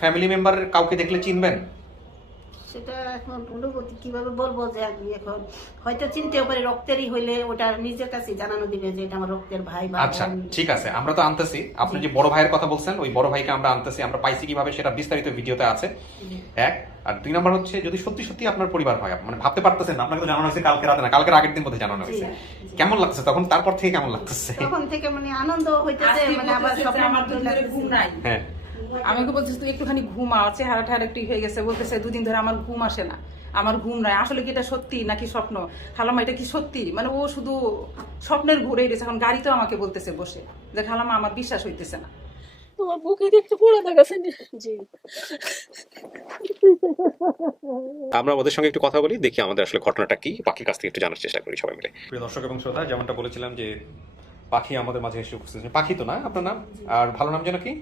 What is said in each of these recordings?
Family মেম্বারের কাউকে দেখলে চিনবেন? সেটা এখন অনুভূতি কীভাবে বলব যে আমি এখন হয়তো চিনতেও পারি রক্তেরই হইলে ওটা নিজের কাছে জানানো দিবে যে এটা আমার রক্তের ভাই বা আচ্ছা ঠিক আছে আমরা তো আনতেছি। আপনি যে বড় ভাইয়ের কথা বলছেন ওই বড় ভাইকে আমরা আনতেছি আমরা পাইছি কীভাবে সেটা বিস্তারিত ভিডিওতে আছে। এক আর দুই নাম্বার হচ্ছে যদি সত্যি সত্যি আপনার পরিবার হয় মানে ভাবতে পারতেছেন না আপনাকে তো জানানো হয়েছে কালকে রাতে না কালকের আগের দিন বোধহয় জানানো হয়েছে। কেমন লাগছে তখন? তারপর থেকে কেমন লাগতেছে? তখন থেকে মানে আনন্দ হইতেছে মানে আবার স্বপ্ন আমার ঘুম নাই। হ্যাঁ। আমাকে বলছিস তুই একটুখানি ঘুমা চেহারা টেহারা একটু হয়ে গেছে। বলতেছে দুদিন ধরে আমার ঘুম আসে না আমার ঘুম নাই। আসলে কি এটা সত্যি নাকি স্বপ্ন? খালামা এটা কি সত্যি? মানে ও শুধু স্বপ্নের ঘুরে গেছে এখন গাড়িতেও আমাকে বলতেছে বসে যে খালামা আমার বিশ্বাস হইতেছে না। তোমার বুকে দেখতে পুরো দেখাচ্ছে জি। আমরা ওদের সঙ্গে একটু কথা বলি দেখি আমাদের আসলে ঘটনাটা কি পাখির কাছ থেকে একটু জানার চেষ্টা করি সবাই মিলে। প্রিয় দর্শক এবং শ্রোতা যেমনটা বলেছিলাম যে পাখি আমাদের মাঝে এসে উপস্থিত হয়েছে। পাখি তো না আপনার নাম? আর ভালো নাম যেন কি?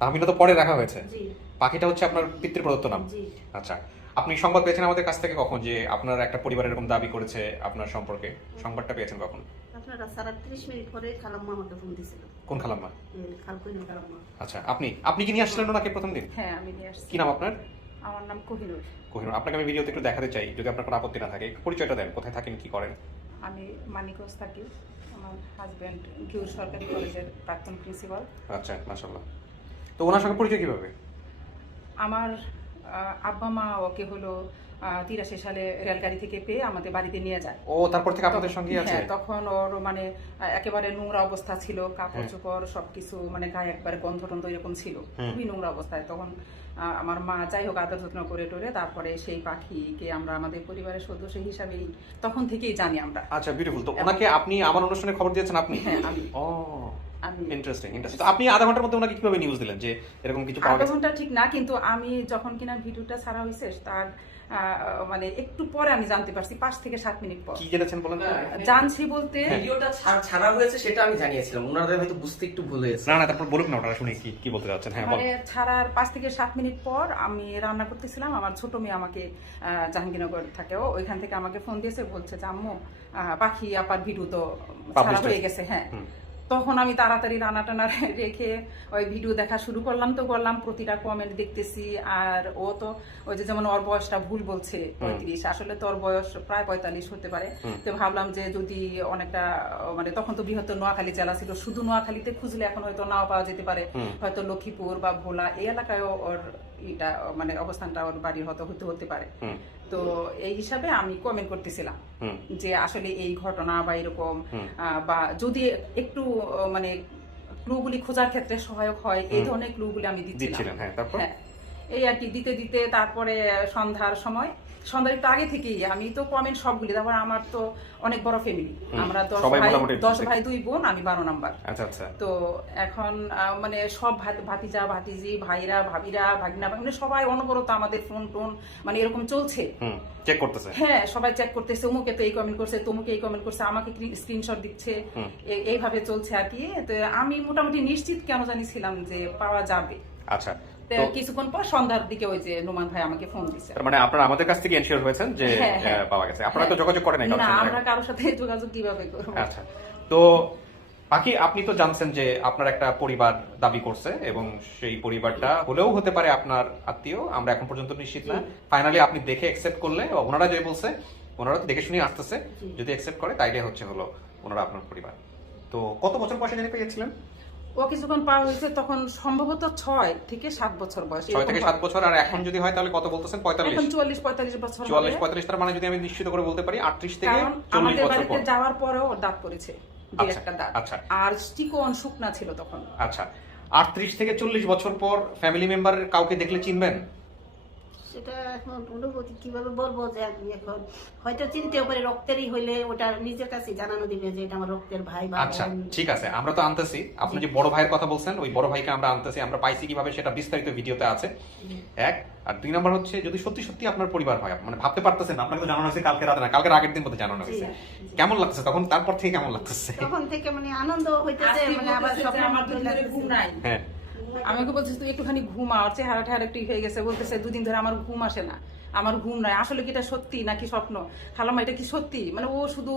তাহমিনা। তো পরে রাখা হয়েছে। পাখিটা হচ্ছে আপনার পিতৃপ্রদত্ত নাম। আচ্ছা আপনি সংবাদ পেয়েছেন আমাদের কাছ থেকে কখন যে আপনার একটা পরিবার এরকম দাবি করেছে আপনার সম্পর্কে? সংবাদটা পেয়েছেন কখন? আপনারা সারা ত্রিশ মিনিট পরে খালাম্মা আমাকে ফোন দিছিল। কোন খালাম্মা? আচ্ছা আপনি আপনি কি নিয়ে আসছিলেন ওনাকে প্রথম দিন? হ্যাঁ আমি নিয়ে আসছি। কি নাম আপনার? আমার নাম কোহিনুর। কোহিনুর আপনাকে আমি ভিডিওতে একটু দেখাতে চাই যদি আপনার কোনো আপত্তি না থাকে। পরিচয়টা দেন কোথায় থাকেন কি করেন? আমি মানিকগঞ্জ থাকি। আমার হাজব্যান্ড ঘিউর সরকারি কলেজের প্রাক্তন প্রিন্সিপাল আচ্ছা মাশাআল্লাহ। তো ওনার সঙ্গে পরিচয় কীভাবে? আমার আব্বা মা ওকে হলো তিরাশি সালে রেলগাড়ি থেকে পেয়ে আমাদের বাড়িতে নিয়ে যায়। ও তারপর থেকে আপনাদের সঙ্গেই আছে? হ্যাঁ তখন ওর মানে একেবারে নোংরা অবস্থা ছিল কাপড় হ্যাঁ। চোপড় সবকিছু মানে গায়ে একবারে গন্ধ টন্ধ এরকম ছিল খুবই নোংরা অবস্থায়। তখন আমার মা যাই হোক আদর যত্ন করে টরে তারপরে সেই পাখিকে আমরা আমাদের পরিবারের সদস্য হিসাবেই তখন থেকেই জানি আমরা। আচ্ছা বিউটিফুল তো ওনাকে আপনি আমার অনুষ্ঠানে খবর দিয়েছেন আপনি? হ্যাঁ আমি। ও আমি। ইন্টারেস্টিং ইন্টারেস্টিং আপনি আধা ঘণ্টার মধ্যে ওনাকে কীভাবে নিউজ দিলেন যে এরকম কিছু পাওয়া আধা ঘণ্টা ঠিক না কিন্তু আমি যখন কিনা ভিডিওটা ছাড়া হয়েছে তার মানে একটু পরে আমি জানতে পারছি পাঁচ থেকে সাত মিনিট পর। কি জেনেছেন বলেন জানছি বলতে ভিডিওটা ছাড়া হয়েছে সেটা আমি জানিয়েছিলাম। ওনাদের হয়তো বুঝতে একটু ভুল হয়েছে। না না তারপর বলুক না ওটা শুনি কি কি বলতে যাচ্ছেন। হ্যাঁ মানে ছাড়ার পাঁচ থেকে সাত মিনিট পর আমি রান্না করতেছিলাম। আমার ছোট মেয়ে আমাকে আহ, জাহাঙ্গীরনগর থাকেও ওইখান থেকে আমাকে ফোন দিয়েছে বলছে যে আম্মু পাখি আপার ভিডিও তো ছাড়া হয়ে গেছে। হ্যাঁ। তখন আমি তাড়াতাড়ি রান্না টানা রেখে ওই ভিডিও দেখা শুরু করলাম। তো করলাম প্রতিটা কমেন্ট দেখতেছি। আর ও তো ওই যে যেমন ওর বয়সটা ভুল বলছে পঁয়ত্রিশ। আসলে তোর বয়স প্রায় পঁয়তাল্লিশ হতে পারে। তো ভাবলাম যে যদি অনেকটা মানে তখন তো বৃহত্তর নোয়াখালী জেলা ছিল শুধু নোয়াখালীতে খুঁজলে এখন হয়তো নাও পাওয়া যেতে পারে। হয়তো লক্ষ্মীপুর বা ভোলা এই এলাকায়ও ওর এটা মানে অবস্থানটা ওর বাড়ির হত হতে হতে পারে। তো এই হিসাবে আমি কমেন্ট করতেছিলাম যে আসলে এই ঘটনা বা এরকম বা যদি একটু মানে ক্লুগুলি খোঁজার ক্ষেত্রে সহায়ক হয় এই ধরনের ক্লুগুলি আমি দিচ্ছিলাম। হ্যাঁ তারপর? হ্যাঁ। এই আর কি দিতে দিতে তারপরে সন্ধ্যার সময়। সন্ধ্যার একটু আগে থেকেই আমি তো কমেন্ট সবগুলি তারপর আমার তো অনেক বড় ফ্যামিলি আমরা দশ ভাই দশ ভাই দুই বোন আমি বারো নাম্বার। আচ্ছা আচ্ছা। তো এখন মানে সব ভাতিজা ভাতিজি ভাইরা ভাবিরা ভাগিনা মানে সবাই অনবরত আমাদের ফোন টোন মানে এরকম চলছে। চেক করতেছে। হ্যাঁ সবাই চেক করতেছে অমুকে তো এই কমেন্ট করছে তমুকে এই কমেন্ট করছে আমাকে স্ক্রিনশট দিচ্ছে। এইভাবে চলছে আর কি। তো আমি মোটামুটি নিশ্চিত কেন জানিছিলাম যে পাওয়া যাবে। আচ্ছা। কিছুক্ষণ পর সন্ধ্যার দিকে ওই যে নোমান ভাই আমাকে ফোন তার মানে আপনারা আমাদের কাছ থেকে এনশিওর হয়েছেন যে হ্যাঁ, হ্যাঁ। পাওয়া গেছে। আপনারা তো হ্যাঁ। যোগাযোগ করেন না আমরা কারোর সাথে যোগাযোগ কীভাবে করব? আচ্ছা। তো বাকি আপনি তো জানছেন যে আপনার একটা পরিবার দাবি করছে এবং সেই পরিবারটা হলেও হতে পারে আপনার আত্মীয়। আমরা এখন পর্যন্ত নিশ্চিত না। ফাইনালি আপনি দেখে অ্যাকসেপ্ট করলে ওনারা যে বলছে ওনারা তো দেখে শুনে আসতেছে। যদি অ্যাকসেপ্ট করে তাইলে হচ্ছে হলো ওনারা আপনার পরিবার। তো কত বছর বয়সে জেনে পেয়েছিলেন? ও কিছুক্ষণ পার হয়েছে তখন সম্ভবত ছয় থেকে সাত বছর বয়স ছয় থেকে সাত বছর আর এখন যদি হয় তাহলে কত বলতেছেন? পঁয়তাল্লিশ। এখন চুয়াল্লিশ পঁয়তাল্লিশ বছর চুয়াল্লিশ। পঁয়তাল্লিশ তার মানে যদি আমি নিশ্চিত করে বলতে পারি আটত্রিশ থেকে চল্লিশ আমাদের বছর বাড়িতে পর। যাওয়ার পরেও ওর দাঁত পড়েছে আচ্ছা, একটা দাঁত। আচ্ছা। আর চিকন শুকনা ছিল তখন। আচ্ছা আটত্রিশ থেকে চল্লিশ বছর পর ফ্যামিলি মেম্বার কাউকে দেখলে চিনবেন? সেটা এখন অনুভূতি কীভাবে বলব যে আমি এখন হয়তো চিনতেও পারি রক্তেরই হইলে ওটা নিজের কাছে জানানো দিবে যে এটা আমার রক্তের ভাই বা আচ্ছা ঠিক আছে আমরা তো আনতেছি। আপনি যে বড় ভাইয়ের কথা বলছেন ওই বড় ভাইকে আমরা আনতেছি আমরা পাইছি কীভাবে সেটা বিস্তারিত ভিডিওতে আছে। এক আর দুই নাম্বার হচ্ছে যদি সত্যি সত্যি আপনার পরিবার হয় মানে ভাবতে পারতেছেন না আপনাকে তো জানানো হয়েছে কালকে রাতে না কালকের আগের দিন বোধহয় জানানো হয়েছে। কেমন লাগছে তখন তারপর থেকে কেমন লাগতেছে? তখন থেকে মানে আনন্দ হইতেছে মানে আবার স্বপ্ন আমার ঘুম নাই। হ্যাঁ। আমাকে বলছিস তুই একটুখানি ঘুমা আর চেহারা টেহারা একটু হয়ে গেছে, বলতেছে দুদিন ধরে আমার ঘুম আসে না, আমার ঘুম নাই। আসলে কি এটা সত্যি নাকি স্বপ্ন? খালামা এটা কি সত্যি? মানে ও শুধু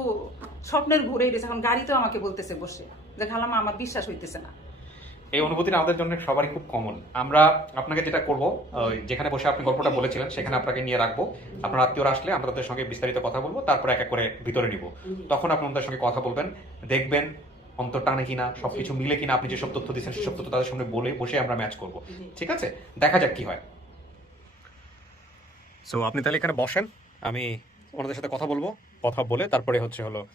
স্বপ্নের ঘুরে গেছে এখন গাড়িতেও আমাকে বলতেছে বসে। যে খালামা আমার বিশ্বাস হইতেছে না। এই অনুভূতিটা আমাদের জন্য সবারই খুব কমন আমরা আপনাকে যেটা করব যেখানে বসে আপনি গল্পটা বলেছিলেন, সেখানে আপনাকে নিয়ে রাখব। আপনার আত্মীয়রা আসলে আমরা তাদের সঙ্গে বিস্তারিত কথা বলব, তারপর এক এক করে ভিতরে নিব। তখন আপনি ওনাদের সঙ্গে কথা বলবেন, দেখবেন অন্তর টানে কিনা সবকিছু মিলে কিনা আপনি যেসব তথ্য দিচ্ছেন সেসব তথ্য তাদের সঙ্গে বলে বসে আমরা ম্যাচ করব। ঠিক আছে? দেখা যাক কি হয়। সো আপনি তাহলে এখানে বসেন। আমি ওনাদের সাথে কথা বলব। কথা বলে তারপরে হচ্ছে হলো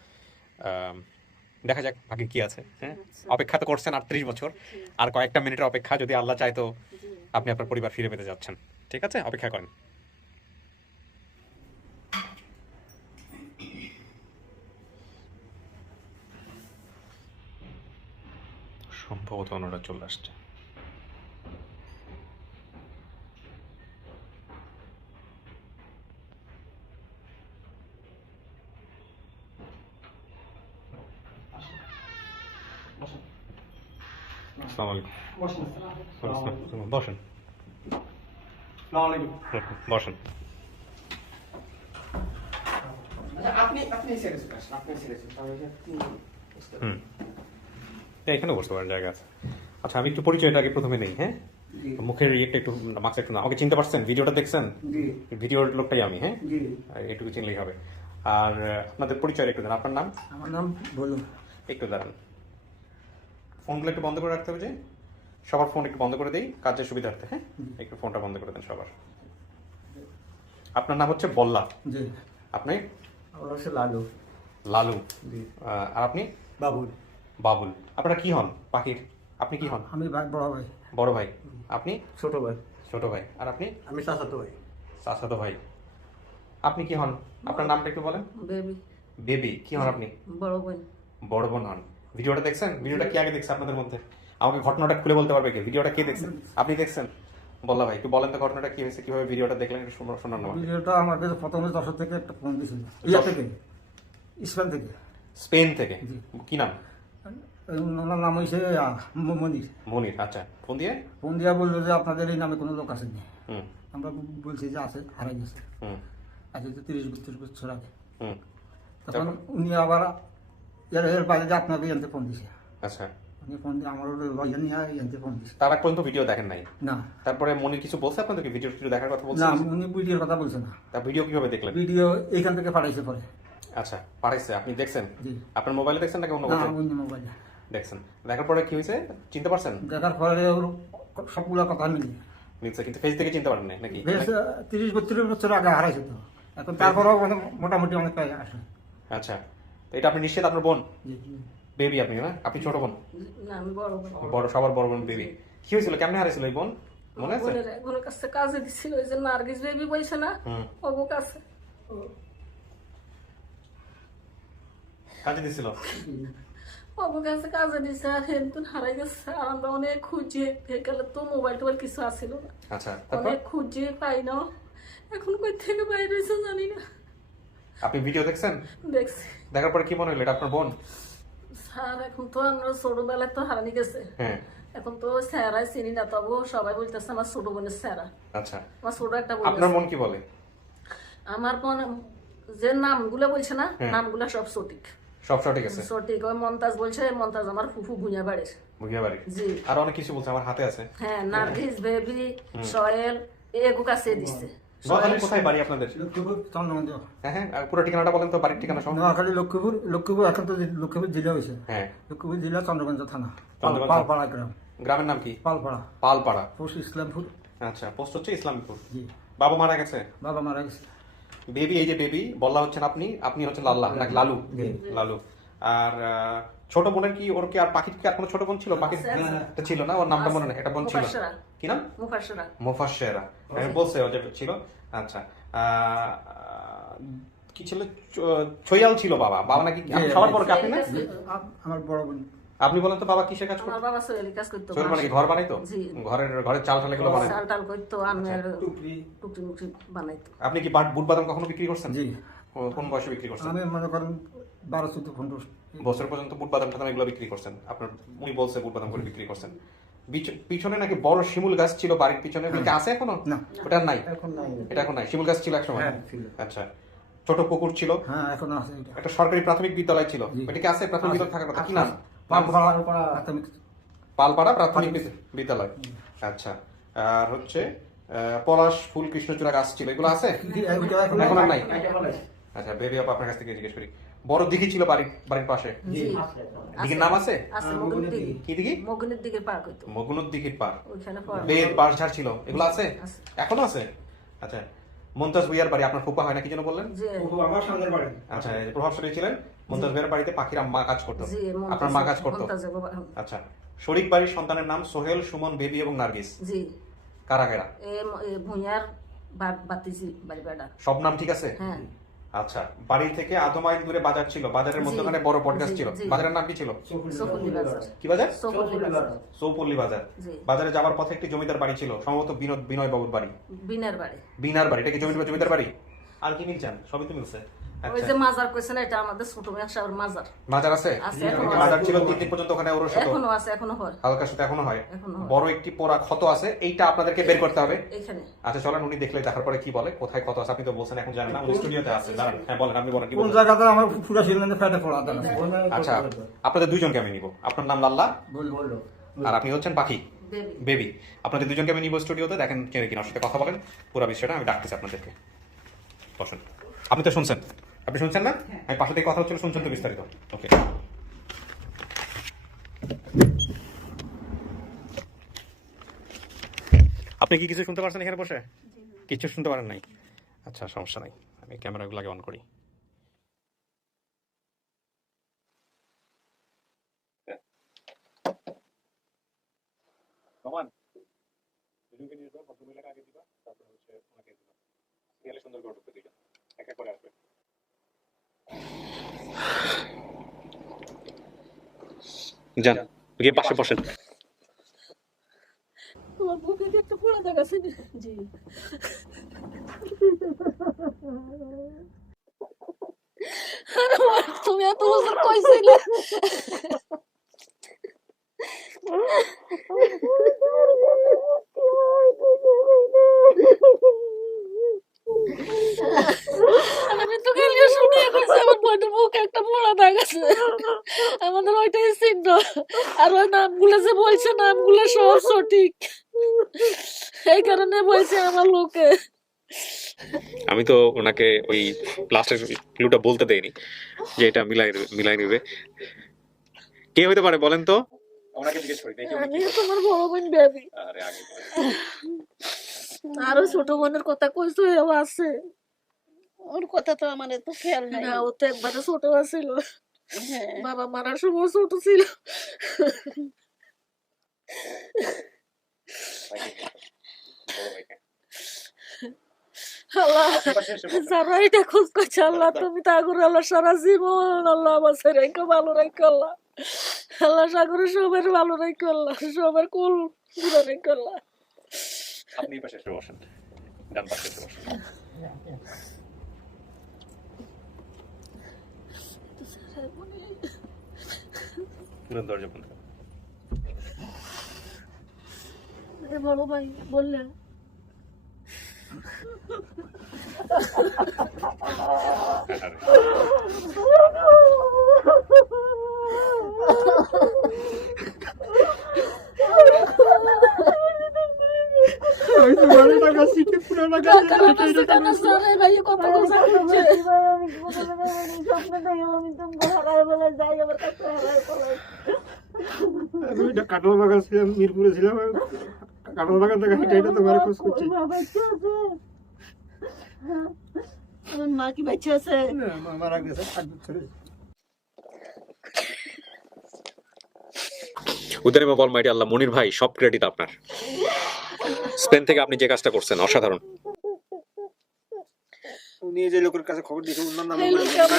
দেখা যাক আগে কি আছে। হ্যাঁ? অপেক্ষা তো করছেন আটত্রিশ বছর। আর কয়েকটা মিনিটের অপেক্ষা যদি আল্লাহ চায় তো আপনি আপনার পরিবার ফিরে পেতে যাচ্ছেন। ঠিক আছে? অপেক্ষা করেন। সম্ভবত ওনারা চলে আসছে। বসেন বসেন। আচ্ছা, আপনি আপনি আপনি চলে পারছি। হুম এখানে বসতে পারেন জায়গা আছে। আচ্ছা আমি একটু পরিচয়টা আগে প্রথমে নেই হ্যাঁ? মুখের ইয়েটা একটু মাছ একটু না আমাকে চিনতে পারছেন? ভিডিওটা দেখছেন? জি। ভিডিওর লোকটাই আমি হ্যাঁ? এটুকু চিনলেই হবে। আর আপনাদের পরিচয় একটু দেন। আপনার নাম? আমার নাম বলুন একটু দাঁড়ান। ফোনগুলো একটু বন্ধ করে রাখতে হবে যে। সবার ফোন একটু বন্ধ করে দিই কাজের সুবিধার্থে হ্যাঁ? একটু ফোনটা বন্ধ করে দেন সবার। আপনার নাম হচ্ছে বল্লা। জি। আপনি? আমার হচ্ছে লালু। লালু। জি। আর আপনি? বাবুল। বাবুল। আপনারা কি হন? পাখির? আপনি কি হন? আমি ভাই বড় ভাই। বড় ভাই। আপনি? ছোট ভাই। ছোট ভাই। আর আপনি? আমি চাচাতো ভাই। চাচাতো ভাই। আপনি কি হন? আপনার নামটা একটু বলেন। বেবি। বেবি। কি হন আপনি? বড় বোন। বড় বোন হন। ভিডিওটা দেখছেন? ভিডিওটা কি আগে দেখছে আপনাদের মধ্যে? আমাকে ঘটনাটা খুলে বলতে পারবে কি? ভিডিওটা কে দেখছেন? আপনি দেখছেন? বল্লা ভাই একটু বলেন তো ঘটনাটা কি হয়েছে? কীভাবে ভিডিওটা দেখলেন? একটু শোনা- শোনান না ভিডিওটা আমার কাছে প্রথমে দশক থেকে একটা ফোন দিয়েছিল। ইয়া থেকে। স্পেন থেকে। স্পেন থেকে? কি নাম? ওনার নাম হয়েছে মনির। মনির আচ্ছা। ফোন দিয়ে? ফোন দিয়া বলল যে আপনাদের এই নামে কোনো লোক আসেনি আমরা বলছি যে আছে হারাই গেছে। আজ তো তিরিশ বত্রিশ বছর আগে। হুম। তখন উনি আবার এর এর বাইরে যে আপনাকে এনতে ফোন দিছে। আচ্ছা। উনি ফোন দিয়ে আমার লইয়া নিয়ে এনতে ফোন দিছে। তার আগ পর্যন্ত ভিডিও দেখেন নাই? না। তারপরে মনির কিছু বলছে আপনাদেরকে? ভিডিও টিডিও দেখার কথা বলছে? না উনি ভিডিওর কথা বলছে না। তা ভিডিও কীভাবে দেখলেন? ভিডিও এইখান থেকে পাঠাইছে পরে। আচ্ছা পাঠাইছে। আপনি দেখছেন? আপনার মোবাইলে দেখছেন নাকি অন্য মোবাইলে। দেখছেন। দেখার পরে কি হয়েছে? চিনতে পারছেন? দেখার পরে সবগুলো কথা মিলে নিচ্ছে কিন্তু ফেস থেকে চিনতে পারেন না নাকি? তিরিশ বত্রিশ বছর আগে হারাইছে তো। এখন তারপরেও মানে মোটামুটি অনেক আসে। আচ্ছা। তো এটা আপনি নিশ্চিত আপনার বোন? বেবি আপনি না আপনি ছোট বোন? বড় সবার বড় বোন বেবি। কি হয়েছিল? কেমনে হারাইছিল এই বোন? মনে আছে? বোনের কাছে কাজে দিছিল ওই যে নার্গিস বেবি বলছে না? ওগো কাছে। কাজে দিছিল? ওগো কাছে কাজে দিছে আর হেনতুন হারাই গেছে। আর আমরা অনেক খুঁজে গেলে তো মোবাইল টোবাইল কিছু আসিল না। আচ্ছা অনেক খুঁজে পাই না। এখন কই থেকে বাইরে হয়েছে জানি না। আপনি ভিডিও দেখছেন? দেখছি। দেখার পরে কি মনে হলো এটা আপনার বোন? স্যার এখন তো আমরা ছোটবেলায় তো হারানি গেছে। হ্যাঁ। এখন তো স্যারাই চিনি না তবু সবাই বলতেছে আমার ছোট বোনের স্যারা। আচ্ছা। আমার ছোট একটা বোন আপনার মন কি বলে? আমার বোন যে নামগুলো বলছে না হ্যাঁ। নামগুলো সব সঠিক। সব সঠিক আছে? সঠিক ওই মমতাজ বলছে মমতাজ আমার ফুফু ভুঁইয়া বাড়ির। বুঝিয়া বাড়ি জি। আর অনেক কিছু বলছে আমার হাতে আছে। হ্যাঁ নার্গিস বেবি সয়েল এগু কাছে দিচ্ছে নোয়াখালী কোথায় বাড়ি আপনাদের? লক্ষ্মীপুর হ্যাঁ হ্যাঁ পুরো ঠিকানাটা বলেন তো বাড়ির ঠিকানা সহ। নোয়াখালী লক্ষ্মীপুর লক্ষ্মীপুর এখন তো লক্ষ্মীপুর জেলা হয়েছে। হ্যাঁ। লক্ষ্মীপুর জেলা চন্দ্রগঞ্জ থানা। পালপাড়া গ্রাম। গ্রামের নাম কি? পালপাড়া। পালপাড়া। পোস্ট ইসলামপুর। আচ্ছা পোস্ট হচ্ছে ইসলামপুর। বাবা মারা গেছে? বাবা মারা গেছে। বেবি এই যে বেবি বল্লা হচ্ছেন আপনি আপনি হচ্ছেন লাল্লা নাকি লালু? লালু। আর আহ, ছোট বোনের কি ওর কি আর পাখির কি আর কোনো ছোট বোন ছিল? পাখির একটা ছিল না ওর নামটা মনে নেই একটা বোন ছিল। কি নাম? মুফাসরা মুফাসসেরা আমি বলছে ও যে ছিল। আচ্ছা আহ, কি ছিল? ছয়াল ছিল বাবা। বাবা নাকি সবার আপনি না? আমার বড় বোন। আপনি বলেন তো বাবা কিসের কাজ আমার করতো? বাবা সোয়েলি কাজ করতো চোর মানে ঘর বানাইতো? জি। ঘরের ঘরের চাল টাল এগুলো বানাইতো? চাল টাল করতো আমের টুকরি। টুকরি মুকরি বানাইতো। আপনি কি বাট- বুট বাদাম কখনো বিক্রি করছেন? জি। কোন বয়সে বিক্রি করছেন? আমি মনে করেন বারো চোদ্দ পনেরো। বছর পর্যন্ত বুট বাদাম টাদাম এগুলো বিক্রি করছেন। আপনার উনি বলছে বুট বাদাম করে বিক্রি করছেন। পিছনে নাকি বড় শিমুল গাছ ছিল বাড়ির পিছনে? ওটা আছে এখনও? না। ওটা নাই? এখন নাই। এটা এখন নাই। শিমুল গাছ ছিল একসময়? হ্যাঁ, ছিল। আচ্ছা। ছোট পুকুর ছিল? হ্যাঁ এখন আছে এটা। একটা সরকারি প্রাথমিক বিদ্যালয় ছিল। এটা কি আছে? প্রাথমিক বিদ্যালয় থাকার কথা? কি নাম? পালপাড়া প্রাথমিক পালপাড়া প্রাথমিক বিদ- বিদ্যালয়। আচ্ছা। আর হচ্ছে পলাশ ফুল কৃষ্ণচূড়া গাছ ছিল। এগুলো আছে? এখন আর নাই। আচ্ছা বেবি আপা আপনার কাছ থেকে জিজ্ঞেস করি। বড় দিঘি ছিল বাড়ির বাড়ির পাশে? দিঘির নাম আছে? আছে কি দিঘি? মগনের দিঘির পার ওইখানে পার বেদ বাঁশঝাড় ছিল। এগুলো আছে। এখনও আছে? আচ্ছা। মমতাজ ভুইয়ার বাড়ি আপনার ফুপা হয় না কি যেন বললেন? যে আমার সামনের বাড়ি। আচ্ছা প্রভাবশালী ছিলেন। মমতাজ ভুইয়ার বাড়িতে পাখিরা মা কাজ করতো। আপনার মা কাজ করতো। আচ্ছা শরিক বাড়ির সন্তানের নাম সোহেল সুমন বেবি এবং নার্গিস। জি। কারা কারা ভুঁইয়ার বাতিজি বাড়ি বেড়া সব নাম ঠিক আছে? হ্যাঁ। আচ্ছা বাড়ি থেকে আধ মাইল দূরে বাজার ছিল বাজারের। মধ্যখানে বড় পডকাস্ট ছিল। বাজারের নাম কি ছিল? কি বাজার? সফুলি বাজার। বাজার। জি। বাজারে যাওয়ার পথে একটি জমিদার বাড়ি ছিল সম্ভবত বিনোদ বিনয় বাবুর বাড়ি। বিনার বাড়ি। বিনার বাড়ি এটা কি জমিদার জমিদার বাড়ি? আর কি মিলছেন সবই তো মিলছে। ওই আচ্ছা যে মাজার কইছে এটা আমাদের ছোট ব্যবসার মাজার। মাজার আছে? আছে, মাজার ছিল তিন দিন পর্যন্ত ওখানে ওর সাথে এখনও আছে এখনও হয়। হালকা সাথে এখনও হয়। বড় একটি পোড়া ক্ষত আছে এইটা আপনাদেরকে বের করতে হবে। এখানে। আচ্ছা চলেন উনি দেখলে দেখার পরে কি বলে কোথায় ক্ষত আছে আপনি তো বলছেন এখন জানেন না উনি স্টুডিওতে আছে। জানেন হ্যাঁ বলেন আপনি বলেন কি কোন জায়গাতে আমার পুরা ছিল না ফেটে পড়া দাঁড়া আচ্ছা আপনাদের দুইজনকে আমি নিব। আপনার নাম লাল্লা? আর আপনি হচ্ছেন পাখি? বেবি। বেবি। আপনাদের দুজনকে আমি নিব স্টুডিওতে দেখেন কে কিনার সাথে কথা বলেন। পুরো বিষয়টা আমি ডাকতেছি আপনাদেরকে। বসুন। আপনি তো শুনছেন। আপনি শুনছেন না? আমি পাশে থেকে কথা হচ্ছিল শুনছেন তো বিস্তারিত। ওকে আপনি কি কিছু শুনতে পারছেন এখানে বসে? কিছু শুনতে পারেন নাই? আচ্ছা সমস্যা নাই। আমি অন করি। দুজনকে নিয়ে ভদ্রমহিলাকে আগে দিবা তারপর হচ্ছে ওনাকে দিবা। সিরিয়ালে সুন্দর করে দুজন এক এক করে আসবে যান গিয়ে পাশে বসেন আমার বুকে কি একটা পোড়া দাগ আছে জি আরে মা, তুমি এত বছর কইছিলে আমি তো কালকে শুনে কইছি আমার বোনের বুকে একটা পোড়া দাগ আছে আমাদের ওইটাই চিহ্ন আর ওই নামগুলো যে বলছে নামগুলো সব সঠিক এই বলছে আমার লোকে। আমি তো ওনাকে ওই লাস্টের ক্লুটা বলতে দেইনি যে এটা মিলাই দেবে মিলাই নেবে। কে হইতে পারে বলেন তো? ওনাকে জিজ্ঞেস করি দেখি আমি তোমার বড় বোন বেবি। আরে আগে আরও ছোট বোনের কথা কইছো এও আছে। ওর কথা তো আমার এত খেয়াল নাই। না ও তো একবারে ছোট আছিল। বাবা মারার সময় ছোট ছিল। আল্লাহ যারা এটা খোঁজ করছে আল্লাহ তুমি তাগর আল্লাহ সারা জীবন আল্লাহ আমার রেখে ভালো রেখে আল্লাহ। আল্লাহ সাগরে সবের ভালো রেখে আল্লাহ সবের কুল পুরো রেখে আল্লাহ। আপনি পাশে বসেন। ডান পাশে বসেন। দরজা বন্ধ করুন। ভাই বললেন এটা কাটল বাগান ছিলাম মিরপুরে ছিলাম কাটল বাগান থেকে হেঁটে হেঁটে তোমার খোঁজ করছি। মা কি বেঁচে আছে? মা মারা গেছে আট বছর। উদারে বল মাইটি আল্লাহ মনির ভাই সব ক্রেডিট আপনার। স্পেন থেকে আপনি যে কাজটা করছেন অসাধারণ। উনি যে লোকের কাছে খবর দিয়েছে ওনার নাম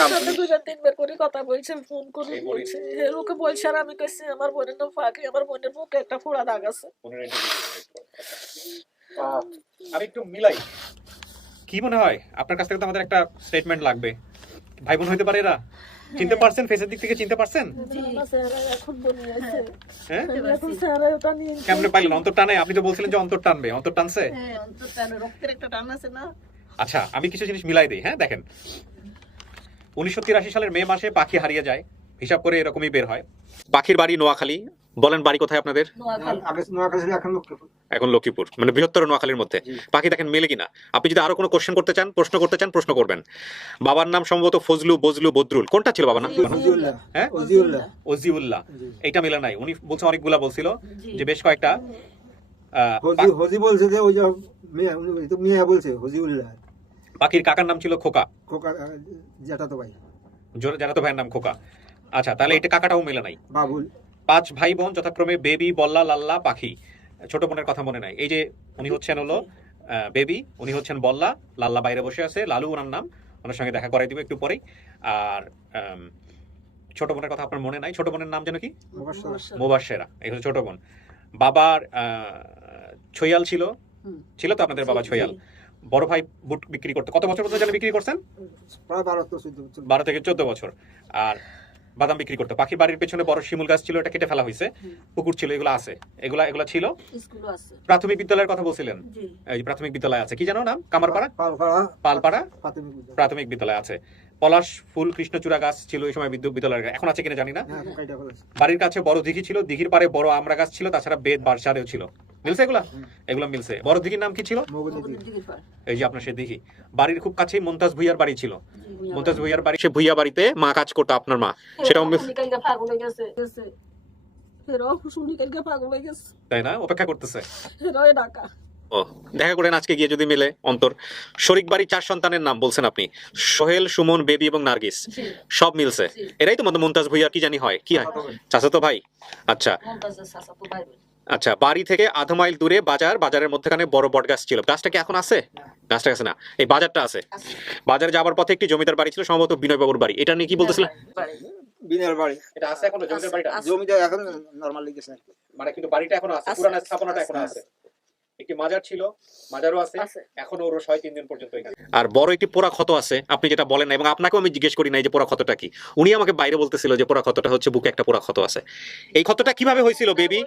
আমার সাথে তিনবার করে কথা বলছে ফোন করে বলছে। এই লোকে বলছে আর আমি কইছি আমার বোনের নাম ফাঁকি আমার বোনের বুকে একটা ফোড়া দাগ আছে। আমি একটু মিলাই। কি মনে হয়? আপনার কাছ থেকে তো আমাদের একটা স্টেটমেন্ট লাগবে। ভাই বোন হইতে পারে এরা? চিনতে পারছেন? ফেসের দিক থেকে চিনতে পারছেন? আমার স্যারা এখন বলে আছে। হ্যাঁ। এখন স্যারা ওটা নিয়ে কেমনে পাইলেন? অন্তর টানে? আপনি তো বলছিলেন যে অন্তর টানবে। অন্তর টানছে? হ্যাঁ রক্তের একটা টান আছে না? আচ্ছা আমি কিছু জিনিস মিলাই দিই হ্যাঁ দেখেন। উনিশশো তিরাশি সালের মে মাসে পাখি হারিয়ে যায় হিসাব করে এরকমই বের হয়। পাখির বাড়ি নোয়াখালী। বলেন বাড়ি কোথায় আপনাদের? নোয়াখালী। আগে নোয়াখালী ছিল এখন লক্ষ্মীপুর মানে বৃহত্তর নোয়াখালীর মধ্যে। পাখি দেখেন মেলে কিনা? আপনি যদি আরও কোনো কোশ্চেন করতে চান প্রশ্ন করতে চান প্রশ্ন করবেন। বাবার নাম সম্ভবত ফজলু বজলু বদরুল। কোনটা ছিল বাবার নাম? ওজিউল্লাহ। হ্যাঁ? ওজিউল্লাহ। ওজিউল্লাহ। এইটা মেলে নাই। উনি বলছে অনেকগুলা বলছিল যে বেশ কয়েকটা। হজি হজি বলছে যে ওই যে মিয়া মিয়া বলছে হজিউল্লাহ। পাখির কাকার নাম ছিল খোকা। খোকা আহ, তো ভাই। জোর- জানা তো ভাইয়ের নাম খোকা। আচ্ছা তাহলে এটা কাকাটাও মেলে নাই। বাবুল। পাঁচ ভাই বোন যথাক্রমে বেবি বল্লা লাল্লা পাখি। ছোট বোনের কথা মনে নাই। এই যে উনি হচ্ছেন হলো বেবি উনি হচ্ছেন বল্লা লাল্লা বাইরে বসে আছে লালু ওনার নাম। ওনার সঙ্গে দেখা করাই দিব একটু পরেই। আর ছোট বোনের কথা আপনার মনে নাই? ছোট বোনের নাম যেন কি। মোবাশেরা এই হচ্ছে ছোট বোন। বাবার আহ, ছয়াল ছিল। ছিল তো আপনাদের বাবা ছয়াল। বড় ভাই বুট বিক্রি করতে কত বছর পর্যন্ত জানি বিক্রি করছেন? প্রায় বারো বছর। বারো থেকে চোদ্দ বছর। আর বাদাম বিক্রি করতো পাখির বাড়ির পেছনে বড় শিমুল গাছ ছিল এটা কেটে ফেলা হয়েছে। পুকুর ছিল এগুলো আছে। এগুলা এগুলা ছিল? প্রাথমিক বিদ্যালয়ের কথা বলছিলেন? এই প্রাথমিক বিদ্যালয় আছে কি জানো নাম? কামারপাড়া? পালপাড়া। প্রাথমিক বিদ্যালয়। আছে। পলাশ ফুল কৃষ্ণচূড়া গাছ ছিল এই সময় বিদ্যুৎ বিদ্যালয়ের এখন আছে কিনা জানি না। হ্যাঁ বাড়ির কাছে বড় দিঘি ছিল দিঘির পারে বড় আমড়া গাছ ছিল তাছাড়া বেদ বারসারেও ছিল। মিলছে এগুলা? এগুলো মিলছে। বড় দিঘির নাম কি ছিল? এই যে আপনার সে দিঘি। বাড়ির খুব কাছেই মমতাজ ভুইয়ার বাড়ি ছিল। মমতাজ ভুইয়ার বাড়ি সে ভুইয়া বাড়িতে মা কাজ করতো আপনার মা। সেটাও হয়ে গেছে। তাই না? অপেক্ষা করতেছে। দেখা করেন আজকে গিয়ে যদি মিলে অন্তর। শরিক বাড়ি চার সন্তানের নাম বলছেন আপনি। সোহেল সুমন বেবি এবং নার্গিস। সব মিলছে। এরাই তো মতো মমতাজ ভুইয়া কি জানি হয়। কি হয়? আচ্ছা। চাচা তো ভাই বোন। আচ্ছা বাড়ি থেকে আধা মাইল দূরে বাজার বাজারের মধ্যখানে বড় বট গাছ ছিল। গাছটা কি এখন আছে? গাছটা আছে না। এই বাজারটা আছে। বাজারে যাবার পথে একটি জমিদার বাড়ি ছিল সম্ভবত বিনয়বাবুর বাড়ি। এটা নিয়ে কি বলতেছিলেন বাড়ি। বাড়ি। এটা আছে এখন জমিদার বাড়িটা? জমিদার এখন নর্মাল লিখেছে মানে কিন্তু বাড়িটা এখন আছে পুরানো স্থাপনাটা এখনও আছে। একটি মাজার ছিল মাজারও আছে। এখনও ওর হয় তিন দিন পর্যন্ত আর বড় একটি পোড়া ক্ষত আছে আপনি যেটা বলেন না এবং আপনাকেও আমি জিজ্ঞেস করি নাই যে পোড়া ক্ষতটা কি। উনি আমাকে বাইরে বলতেছিল যে পোড়া ক্ষতটা হচ্ছে বুকে একটা পোড়া ক্ষত আছে। এই ক্ষতটা কীভাবে হয়েছিল বেবি?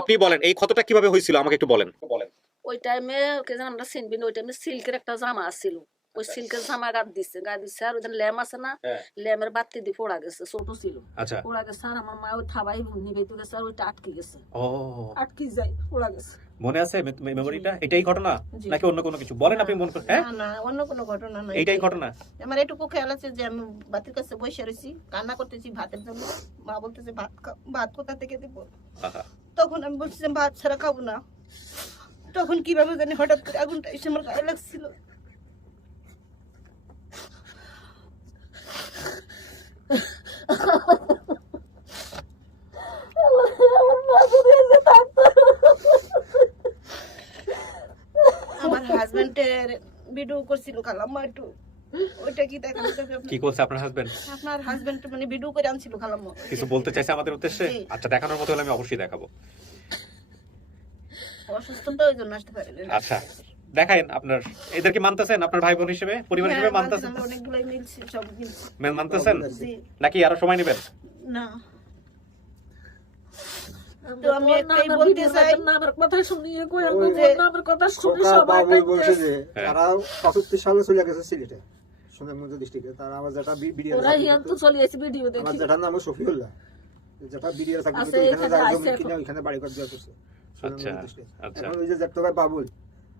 আপনি বলেন এই ক্ষতটা কীভাবে হয়েছিল আমাকে একটু বলেন। বলেন। ওই টাইমে কে জানি আমরা চিনবি ওই টাইমে সিল্কের একটা জামা আসছিল ওই সিল্কের জামা গাত দিচ্ছে গায়ে দিচ্ছে আর ওদের ল্যাম আছে না হ্যাঁ। ল্যামের বাতি দিয়ে পোড়া গেছে ছোট ছিল। আচ্ছা। পোড়া গেছে আর আমার মা ওই থাবাই নিবে গেছে আর ওইটা আটকে গেছে। আটকে যায় পোড়া গেছে। মনে আছে মেমোরিটা এটাই ঘটনা? নাকি অন্য কোনো কিছু? বলেন আপনি মন করে হ্যাঁ? না অন্য কোনো ঘটনা না এটাই ঘটনা? আমার এটুকু খেয়াল আছে যে আমি বাতির কাছে বসে রয়েছি কান্না করতেছি ভাতের জন্য। মা বলতেছে ভাত ভাত কোথা থেকে দেব। তখন আমি বলছি যে ভাত ছাড়া খাব না। তখন কীভাবে জানি হঠাৎ করে আগুনটা এসে আমার গায়ে লাগছিল আমার হাজবেন্ডের ভিডিও করছিল খালাম্মা একটু ওইটা কি দেখানো যাবে কি করছে আপনার হাজবেন্ড আপনার হাজবেন্ড মানে ভিডিও করে আনছিল খালাম্মা কিছু বলতে চাইছে আমাদের উদ্দেশ্যে? আচ্ছা দেখানোর মতো হলে আমি অবশ্যই দেখাবো। ওই জন্য আসতে পারেনি। আচ্ছা দেখায়েন আপনার এদেরকে মানতেছেন আপনার ভাই বোন হিসেবে? পরিবার হ্যাঁ, হিসেবে মানতেছেন? অনেকগুলোই মিলছে সব মিলছে। মানতেছেন? নাকি আরও সময় নেবেন? না। তো আমি একটাই বলতে চাই নামের কথা শুনিয়ে কই আমি ওই কথা শুনি সবাই বাবুল বলছে যে হ্যাঁ। তারা পঁচাত্তর সালে চলে গেছে সিলেটে সুন্দরবন ডিস্ট্রিক্টে তারা আমার যেটা বিডিআর ওরা হিয়ান তো চলে এসে ভিডিও আমার দেখি। নাম শফিউল্লাহ। যেটা বিডিআর চাকরি এখানে এখানে জমি কিনে ওইখানে বাড়ি ঘর দেওয়া করছে আচ্ছা, আচ্ছা। ওই যে জেঠতো ভাই বাবুল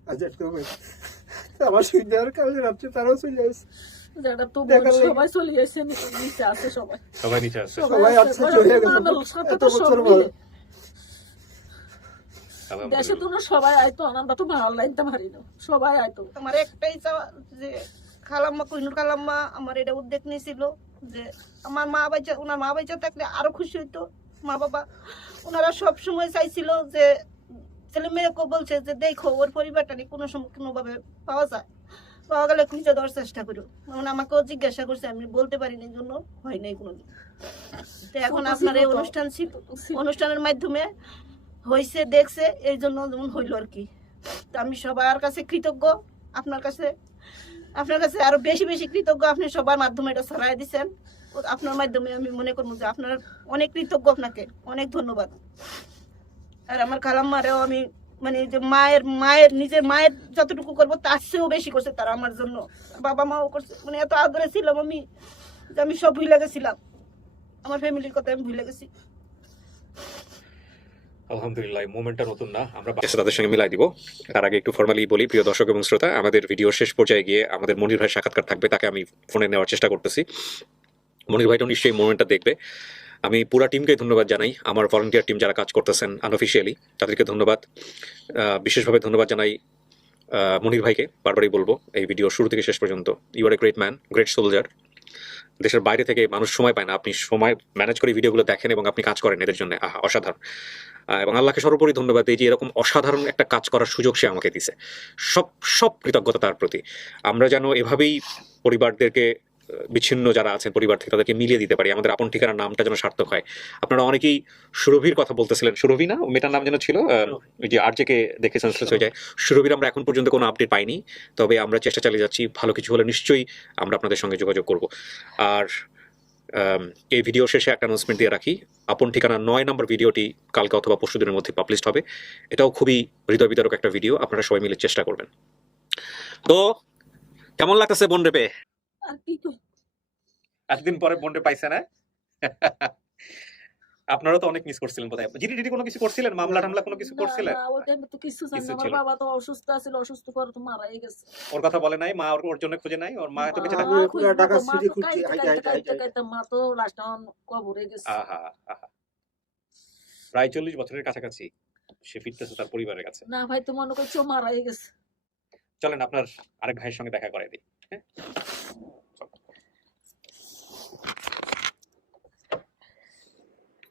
আর জেঠতো ভাই আমার শুই কারণে রাত্রে তারাও চলে আসছে যেটা তো দেখা বল, যায়। সবাই চলে নিচে আছে সবাই। সবাই আছে সবাই আছে চলে গেছে মামের সাথে এত তো সব বছর মিলে। পর দেশে তো সবাই আইতো আমরা তো ভালো লাইনতে পারি না। সবাই আইতো আমার একটাই চাওয়া যে খালাম্মা কহিনুর খালাম্মা আমার এটা উদ্যোগ নিয়েছিল যে আমার মা বাইচা ওনার মা বাইচা থাকলে আরও খুশি হইতো। মা বাবা ওনারা সব সময় চাইছিল যে ছেলে মেয়েকে বলছে যে দেখো ওর পরিবারটা নিয়ে কোনো সময় কোনোভাবে পাওয়া যায়। পাওয়া গেলে খুঁজে দেওয়ার চেষ্টা করো। মানে আমাকেও জিজ্ঞাসা করছে আমি বলতে পারিনি এই জন্য হয় নাই কোনোদিন। তো এখন আপনার এই অনুষ্ঠান ছিল অনুষ্ঠানের মাধ্যমে হয়েছে দেখছে, এই জন্য যেমন হইল আর কি। তো আমি সবার কাছে কৃতজ্ঞ। আপনার কাছে আপনার কাছে আরও বেশি বেশি কৃতজ্ঞ। আপনি সবার মাধ্যমে এটা ছড়াই দিচ্ছেন আপনার মাধ্যমে আমি মনে করব যে আপনার অনেক কৃতজ্ঞ আপনাকে। অনেক ধন্যবাদ। আর আমার খালাম্মারেও আমি মানে যে মায়ের মায়ের, নিজের মায়ের যতটুকু করব, তার চেয়েও বেশি করছে তারা আমার জন্য। বাবা মাও করছে। মানে এত আদরে ছিলাম আমি যে আমি সব ভুলে গেছিলাম। আমার ফ্যামিলির কথা আমি ভুলে গেছি। আলহামদুলিল্লাহ মোমেন্টটা নতুন না, আমরা তাদের সঙ্গে মিলাই দিব। তার আগে একটু ফর্মালি বলি, প্রিয় দর্শক এবং শ্রোতা, আমাদের ভিডিও শেষ পর্যায়ে গিয়ে আমাদের মনির ভাই সাক্ষাৎকার থাকবে, তাকে আমি ফোনে নেওয়ার চেষ্টা করতেছি। মনির ভাইটা নিশ্চয়ই মোমেন্টটা দেখবে। আমি পুরা টিমকে ধন্যবাদ জানাই, আমার ভলান্টিয়ার টিম যারা কাজ করতেছেন আনঅফিসিয়ালি তাদেরকে ধন্যবাদ। বিশেষভাবে ধন্যবাদ জানাই মনির ভাইকে, বারবারই বলব, এই ভিডিও শুরু থেকে শেষ পর্যন্ত। You are a great man great soldier দেশের বাইরে থেকে মানুষ সময় পায় না, আপনি সময় ম্যানেজ করে ভিডিওগুলো দেখেন এবং আপনি কাজ করেন এদের জন্য। আহা, অসাধারণ। এবং আল্লাহকে সর্বোপরি ধন্যবাদ এই যে এরকম অসাধারণ একটা কাজ করার সুযোগ সে আমাকে দিছে। সব সব কৃতজ্ঞতা তার প্রতি। আমরা যেন এভাবেই পরিবারদেরকে বিচ্ছিন্ন যারা আছেন পরিবার থেকে তাদেরকে মিলিয়ে দিতে পারি। আমাদের আপন ঠিকানার নামটা যেন সার্থক হয়। আপনারা অনেকেই সুরভির কথা বলতেছিলেন। সুরভি না? মেয়েটার নাম যেন ছিল? ওই যে আরজেকে দেখে সেন্সলেস হয়ে যায়। সুরভির আমরা এখন পর্যন্ত কোনো আপডেট পাইনি। তবে আমরা চেষ্টা চালিয়ে যাচ্ছি। ভালো কিছু হলে নিশ্চয়ই আমরা আপনাদের সঙ্গে যোগাযোগ করব। আর এই ভিডিও শেষে একটা অ্যানাউন্সমেন্ট দিয়ে রাখি। আপন ঠিকানা নয় নম্বর ভিডিওটি কালকে অথবা পরশু দিনের মধ্যে পাবলিশড হবে। এটাও খুবই হৃদয় বিদারক একটা ভিডিও আপনারা সবাই মিলে চেষ্টা করবেন। তো কেমন লাগতেছে বোন রেপে এতদিন পরে বোন রে পাইছে না? আপনারা তো অনেক মিস করছিলেন বোধহয়। জিডি টিডি কোনো কিছু করছিলেন? মামলা টামলা কোনো কিছু করছিলেন না, ওই টাইমে তো কিছু জানি না। আমার বাবা তো অসুস্থ আছিল অসুস্থ করে তো মারাই গেছে। ওর কথা বলে নাই মা ওর ওর জন্য খুঁজে নাই ওর মা তো বেঁচে তো, ঢাকা সিটি তো খুঁজছে, কাইতে হাইটে, কাইতে হাইটে, কাইতে হাইটে। কাইতে মা তো লাস্ট কবরে গেছে। আহা আহা। প্রায় চল্লিশ বছরের কাছাকাছি সে ফিরতেছে তার পরিবারের কাছে। না ভাই তো মনে করছ মারাই গেছে। চলেন আপনার আরেক ভাইয়ের সঙ্গে দেখা করে দিই হ্যাঁ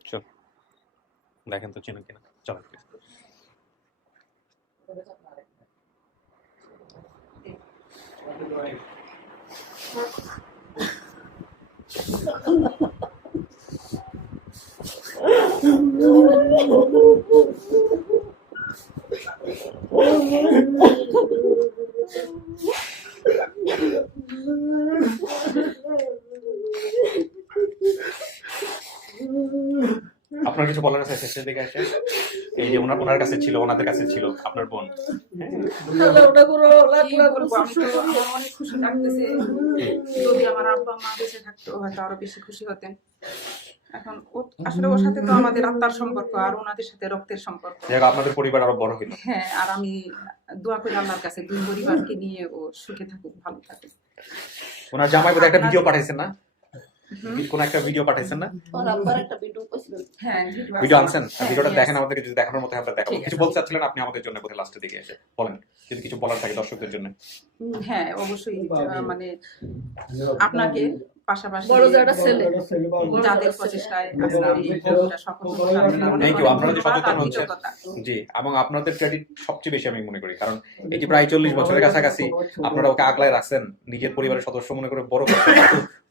চল দেখেন তো চেনেন কিনা? চলেন আপনার কিছু বলার আছে? শেষের দিকে এসে? এই যে ওনার ওনার কাছে ছিল ওনাদের কাছে ছিল আপনার বোন। ওটা পুরো লাখ কি লাখ বলব, আমি তো আমার অনেক খুশি লাগতেছে। যদি আমার আব্বা মা বেঁচে থাকতো হয়তো আরও বেশি খুশি হতেন। এখন আসলে ওর সাথে তো আমাদের আত্মার সম্পর্ক আর ওনাদের সাথে রক্তের সম্পর্ক। আপনাদের পরিবার আরও বড় হইল। হ্যাঁ আর আমি দোয়া করি আল্লাহর কাছে দুই পরিবারকে নিয়ে ও সুখে থাকুক ভালো থাকুক। ওনার জামাই একটা ভিডিও পাঠাইছেন না। কোন একটা ভিডিও পাঠাইছেন না? ভিডিও হ্যাঁ আনছেন? হ্যাঁ, ভিডিওটা দেখেন আমাদেরকে যদি দেখানোর মতো আমরা দেখাবো। কিছু। বলতে চাচ্ছিলেন আপনি আমাদের জন্য বোধহয় লাস্টের দিকে এসে? বলেন যদি কিছু বলার থাকে দর্শকদের জন্য। হ্যাঁ অবশ্যই মানে আপনাকে পাশাপাশি বড় যে একটা ছেলে যাদের প্রচেষ্টায় আপনারা সচেতন হচ্ছেন। জি এবং আপনাদের ক্রেডিট সবচেয়ে বেশি আমি মনে করি কারণ যে প্রায় চল্লিশ বছরের কাছাকাছি আপনারা ওকে আগলায় রাখছেন নিজের পরিবারের সদস্য মনে করে বড়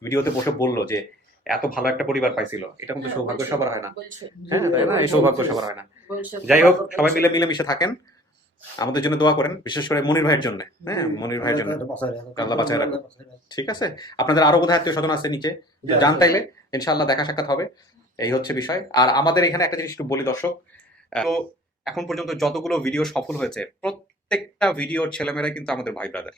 ভিডিওতে বসে বলল যে এত ভালো একটা পরিবার পাইছিল এটা কিন্তু সৌভাগ্য সবার হয় না। হ্যাঁ তাই না? এই সৌভাগ্য সবার হয় না। যাই হোক সবাই মিলে মিলে মিশে থাকেন। আমাদের জন্য দোয়া করেন বিশেষ করে মনির ভাইয়ের জন্য। হ্যাঁ মনির ভাইয়ের জন্য। আল্লাহ বাঁচায় রাখুন ঠিক আছে? আপনাদের আরও বোধহয় আত্মীয় স্বজন আছে নিচে। জান তাইলে ইনশাল্লাহ দেখা সাক্ষাৎ হবে। এই হচ্ছে বিষয়। আর আমাদের এখানে একটা জিনিস একটু বলি দর্শক তো এখন পর্যন্ত যতগুলো ভিডিও সফল হয়েছে প্রত্যেকটা ভিডিওর ছেলেমেয়েরা কিন্তু আমাদের ভাই ব্রাদার